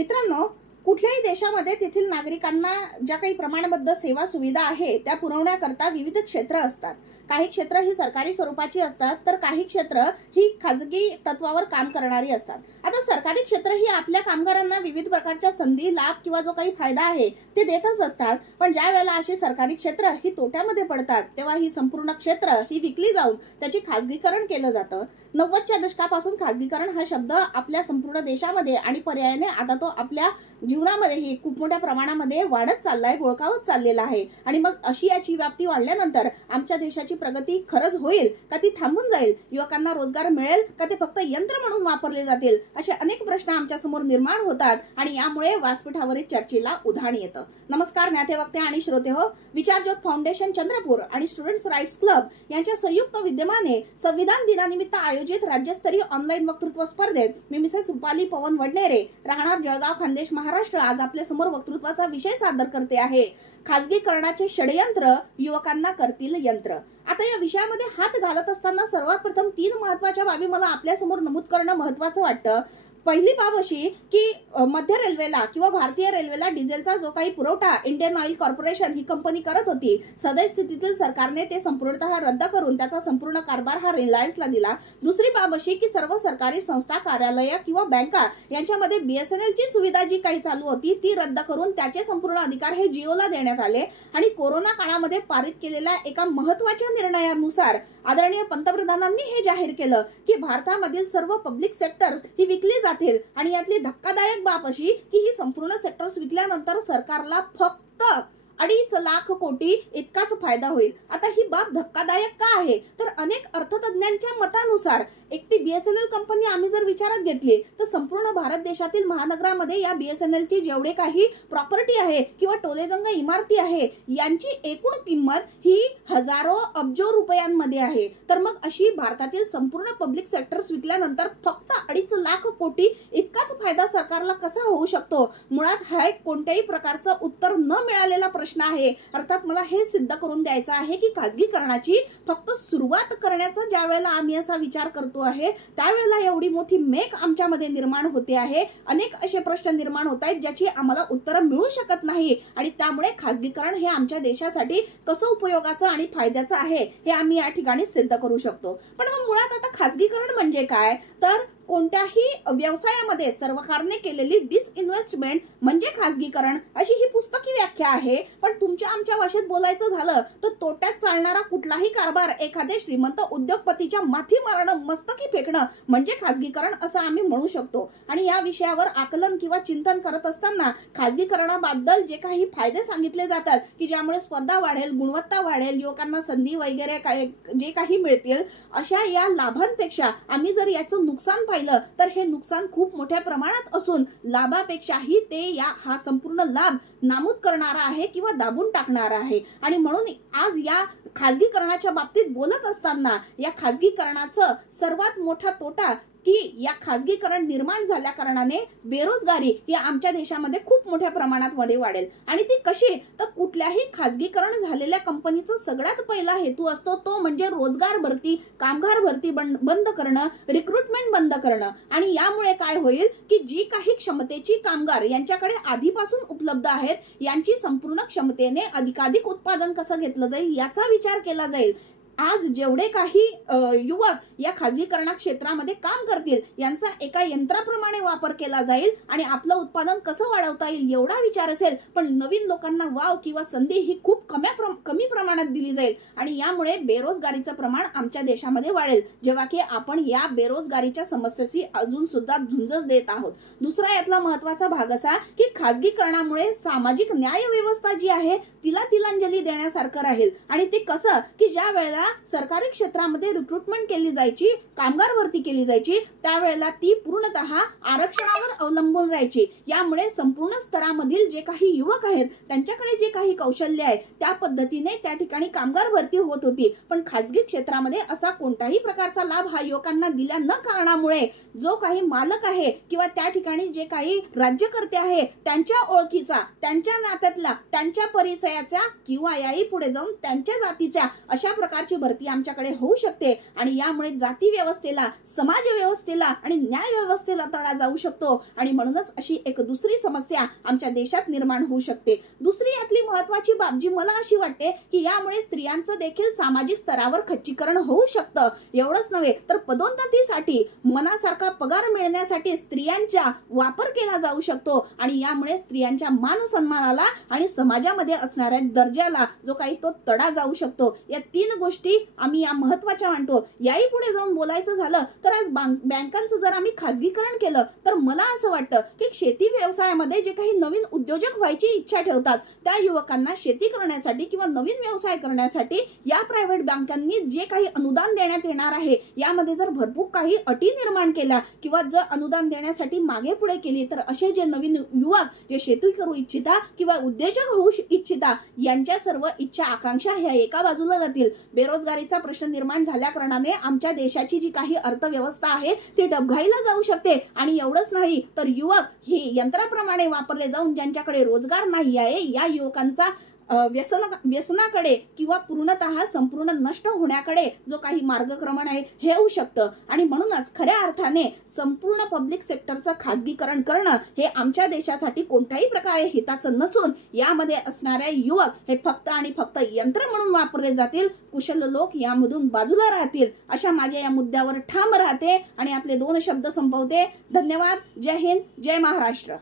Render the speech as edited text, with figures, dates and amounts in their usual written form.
मित्रांनो, कुठल्याही देशामध्ये तेथील नागरिकांना ज्या काही प्रमाणबद्ध सेवा सुविधा आहे त्या पुरवण्याकरता विविध क्षेत्र असतात. काही क्षेत्र ही सरकारी स्वरूपाची असतात तर काही क्षेत्र ही खाजगी तत्वावर काम करणारी असतात. आता सरकारी क्षेत्र ही आपल्या कामगारांना विविध प्रकारच्या संधी, लाभ किंवा जो काही फायदा आहे ते देतच असतात. पण ज्या वेळेला अशी सरकारी क्षेत्र ही तोट्यामध्ये पडतात तेव्हा ही संपूर्ण क्षेत्र ही विकली जाऊन त्याची खाजगीकरण केलं जातं. 90च्या दशकापासून खाजगीकरण हा शब्द आपल्या संपूर्ण देशामध्ये आणि पर्यायाने आता तो आपल्या जीवनामध्येही खूप मोठ्या प्रमाणामध्ये वाढत चाललाय, बोळकावत चाललेला आहे. आणि मग अशी याची व्याप्ती वाढल्यानंतर आमच्या देशाची प्रगती खरंच होईल का ती थांबून जाईल? युवकांना रोजगार मिळेल का ते फक्त यंत्र म्हणून वापरले जातील? असे अनेक प्रश्न आमच्या समोर निर्माण होतात आणि यामुळे व्यासपीठावरील चर्चेला उधाण येतं. नमस्कार ज्ञाते वक्ते आणि श्रोते हो, विचारज्योत फाउंडेशन चंद्रपूर आणि स्टुडंट्स राईट्स क्लब यांच्या संयुक्त विद्यमाने संविधान दिनानिमित्त आयोजित राज्यस्तरीय ऑनलाईन वक्तृत्व स्पर्धेत मी मिसेस रुपाली पवन वडनेरे, राहणार जळगाव, खानदेश, महाराष्ट्र, आज आपल्या समोर वक्तृत्वाचा विषय सादर करते आहे. खाजगीकरणाचे षडयंत्र युवकांना करतील यंत्र. आता या विषयामध्ये हात घालत असताना सर्वात प्रथम 3 महत्वाच्या बाबी मला आपल्या समोर नमूद करणं महत्वाचं वाटतं. पहिली बाब अशी की मध्य रेल्वेला किंवा भारतीय रेल्वेला डिझेलचा जो काही पुरवठा इंडियन ऑइल कॉर्पोरेशन ही कंपनी करत होती, सदैव स्थितीतील सरकारने ते संपूर्णतः रद्द करून त्याचा संपूर्ण कारभार हा रिलायन्सला दिला. दुसरी बाब अशी की सर्व सरकारी संस्था, कार्यालय किंवा बँका यांच्यामध्ये BSNL ची सुविधा जी काही चालू होती ती रद्द करून त्याचे संपूर्ण अधिकार हे जिओला देण्यात आले. आणि कोरोना काळामध्ये पारित केलेल्या एका महत्वाच्या निर्णयानुसार आदरणीय पंतप्रधानांनी हे जाहीर केलं की भारतामधील सर्व पब्लिक सेक्टर्स ही विकली जातील. आणि यातली धक्कादायक बाब अशी की ही संपूर्ण सेक्टर्स विकल्यानंतर सरकारला फक्त 2.5 लाख कोटी इतकाच फायदा होईल. आता ही बाब धक्कादायक का आहे तर अनेक अर्थतज्ञांच्या मतानुसार एकटी BSNL कंपनी आम्ही जर विचारात घेतली तर संपूर्ण भारत देशातील महानगरामध्ये या BSNL ची जेवढे काही प्रॉपर्टी आहे किंवा टोलेजंग इमारती आहे यांची एकूण किंमत ही हजारो अब्जो रुपयांमध्ये आहे. तर मग अशी भारतातील संपूर्ण पब्लिक सेक्टर्स विकल्यानंतर फक्त 2.5 लाख कोटी इतकाच फायदा सरकारला कसा होऊ शकतो? मुळात हा एक कोणत्याही प्रकारचं उत्तर न मिळालेला प्रश्न आहे. अर्थात मला हे सिद्ध करून द्यायचं आहे की खाजगीकरणाची फक्त सुरुवात करण्याचा ज्या वेळेला आम्ही असा विचार करतो आहे त्यावेळेला एवढी मोठी मेघ आमच्यामध्ये निर्माण होते आहे. अनेक असे प्रश्न निर्माण होत आहेत ज्याची आम्हाला उत्तरं मिळू शकत नाही. आणि त्यामुळे खाजगीकरण हे आमच्या देशासाठी कसं उपयोगाचं आणि फायद्याचं आहे हे आम्ही या ठिकाणी सिद्ध करू शकतो. पण मग मुळात आता खाजगीकरण म्हणजे काय तर कोणत्याही व्यवसायामध्ये सरकारने केलेली डिसइन्व्हेस्टमेंट म्हणजे खाजगीकरण, अशी ही पुस्तकी व्याख्या आहे. पण तुमच्या आमच्या भाषेत बोलायचं झालं तर तोट्यात चालणारा कुठलाही कारभार एखाद्या श्रीमंत उद्योगपतीच्या माथी मारणं, मस्तकी फेकणं म्हणजे खाजगीकरण असं आम्ही म्हणू शकतो. आणि या विषयावर आकलन किंवा चिंतन करत असताना खाजगीकरणाबद्दल जे काही फायदे सांगितले जातात की ज्यामुळे स्पर्धा वाढेल, गुणवत्ता वाढेल, युवकांना संधी वगैरे जे काही मिळतील, अशा या लाभांपेक्षा आम्ही जर याचं नुकसान तर हे नुकसान खूप मोठ्या प्रमाणात असून लाभापेक्षाही ते हा संपूर्ण लाभ नामूद करणारा आहे किंवा दाबून टाकणारा आहे. आणि म्हणून आज या खाजगीकरणाच्या बाबतीत बोलत असताना या खाजगीकरणाचं सर्वात मोठा तोटा की या खाजगीकरण निर्माण झाल्या कारणाने बेरोजगारी ही आमच्या देशामध्ये खूप मोठ्या प्रमाणात वाढेल. आणि ती कशी तर कुठल्याही खाजगीकरण झालेल्या कंपनीचा सगळ्यात पहिला हेतू असतो तो म्हणजे रोजगार भरती, कामगार भरती बंद करणं, रिक्रुटमेंट बंद करणं. आणि यामुळे काय होईल की जी काही क्षमतेची कामगार यांच्याकडे आधीपासून उपलब्ध आहेत यांची संपूर्ण क्षमतेने अधिकाधिक उत्पादन कसं घेतलं जाईल याचा विचार केला जाईल. आज जेवढे काही युवक या खाजगीकरणा क्षेत्रामध्ये काम करतील यांचा एका यंत्राप्रमाणे वापर केला जाईल आणि आपलं उत्पादन कसं वाढवता येईल एवढा विचार असेल. पण नवीन लोकांना वाव किंवा संधी ही खूप कमी प्रमाणात दिली जाईल आणि यामुळे बेरोजगारीचं प्रमाण आमच्या देशामध्ये वाढेल, जेव्हा की आपण या बेरोजगारीच्या समस्येशी अजून सुद्धा झुंजच देत आहोत. दुसरा यातला महत्वाचा भाग असा की खाजगीकरणामुळे सामाजिक न्याय व्यवस्था जी आहे तिला तिलांजली देण्यासारखं राहील. आणि ते कसं की ज्या वेळेला सरकारी क्षेत्रामध्ये रिक्रुटमेंट केली जायची, कामगार भरती केली जायची त्यावेळेला ती पूर्णतः आरक्षणावर अवलंबून राहायची. यामुळे संपूर्ण स्तरामधील जे काही युवक आहेत त्यांच्याकडे जे काही कौशल्य आहे त्या पद्धतीने त्या ठिकाणी कामगार भरती होत होती. पण खाजगी क्षेत्रामध्ये असा कोणताही प्रकारचा लाभ हा युवकांना दिल्या न कारणामुळे जो काही मालक आहे किंवा त्या ठिकाणी जे काही राज्यकर्ते आहे त्यांच्या ओळखीचा, त्यांच्या नात्यातला, त्यांच्या परिचयाचा किंवा याही पुढे जाऊन त्यांच्या जातीच्या अशा प्रकारच्या प्रकारची भरती आमच्याकडे होऊ शकते आणि यामुळे जाती व्यवस्थेला, समाज व्यवस्थेला आणि न्याय व्यवस्थेला तडा जाऊ शकतो आणि म्हणूनच अशी एक दुसरी समस्या आमच्या देशात निर्माण होऊ शकते। दुसरी यातली महत्त्वाची बाब जी मला अशी वाटते की यामुळे स्त्रियांचं देखील सामाजिक स्तरावर खच्चीकरण होऊ शकतं। एवढंच नव्हे तर पदोन्नतीसाठी मनासारखा पगार मिळण्यासाठी स्त्रियांचा वापर केला जाऊ शकतो आणि यामुळे स्त्रियांच्या मान सन्मानाला आणि समाजामध्ये असणाऱ्या दर्जाला जो काही तो तडा जाऊ शकतो। या तीन गोष्टी आम्ही या महत्त्वाच्या मानतो। याही पुढे जाऊन बोलायचं झालं तर आज बँकांचं जर आम्ही खाजगीकरण केलं तर मला असं वाटतं की शेती व्यवसायामध्ये जे काही नवीन उद्योजक व्हायची इच्छा ठेवतात त्या युवकांना शेती करण्यासाठी किंवा नवीन व्यवसाय करण्यासाठी या प्रायव्हेट बँकांनी जे काही अनुदान देण्यात येणार आहे यामध्ये जर भरपूर काही अटी निर्माण केल्या किंवा जर अनुदान देण्यासाठी मागे पुढे केली तर असे जे नवीन युवक जे शेती करू इच्छिता किंवा उद्योजक होऊ इच्छिता यांच्या सर्व इच्छा आकांक्षा ह्या एका बाजूला जातील। बेरोजगारीचा प्रश्न निर्माण झाल्या कारणाने आमच्या देशाची जी काही अर्थव्यवस्था आहे ती डबघाईला जाऊ शकते आणि एवढंच नाही तर युवक हे यंत्राप्रमाणे वापरले जाऊन ज्यांच्याकडे रोजगार नाही आहे या युवकांचा व्यसनाकडे किंवा पूर्णतः संपूर्ण नष्ट होण्याकडे जो काही मार्गक्रमण आहे हे होऊ शकतं आणि म्हणूनच खऱ्या अर्थाने संपूर्ण पब्लिक सेक्टरचं खाजगीकरण करणं हे आमच्या देशासाठी कोणत्याही प्रकारे हिताचं नसून यामध्ये असणारे युवक हे फक्त आणि फक्त यंत्र म्हणून वापरले जातील। कुशल लोक यामधून बाजूला राहतील अशा माझ्या या मुद्द्यावर ठाम राहते आणि आपले 2 शब्द संपवते। धन्यवाद। जय हिंद, जय महाराष्ट्र।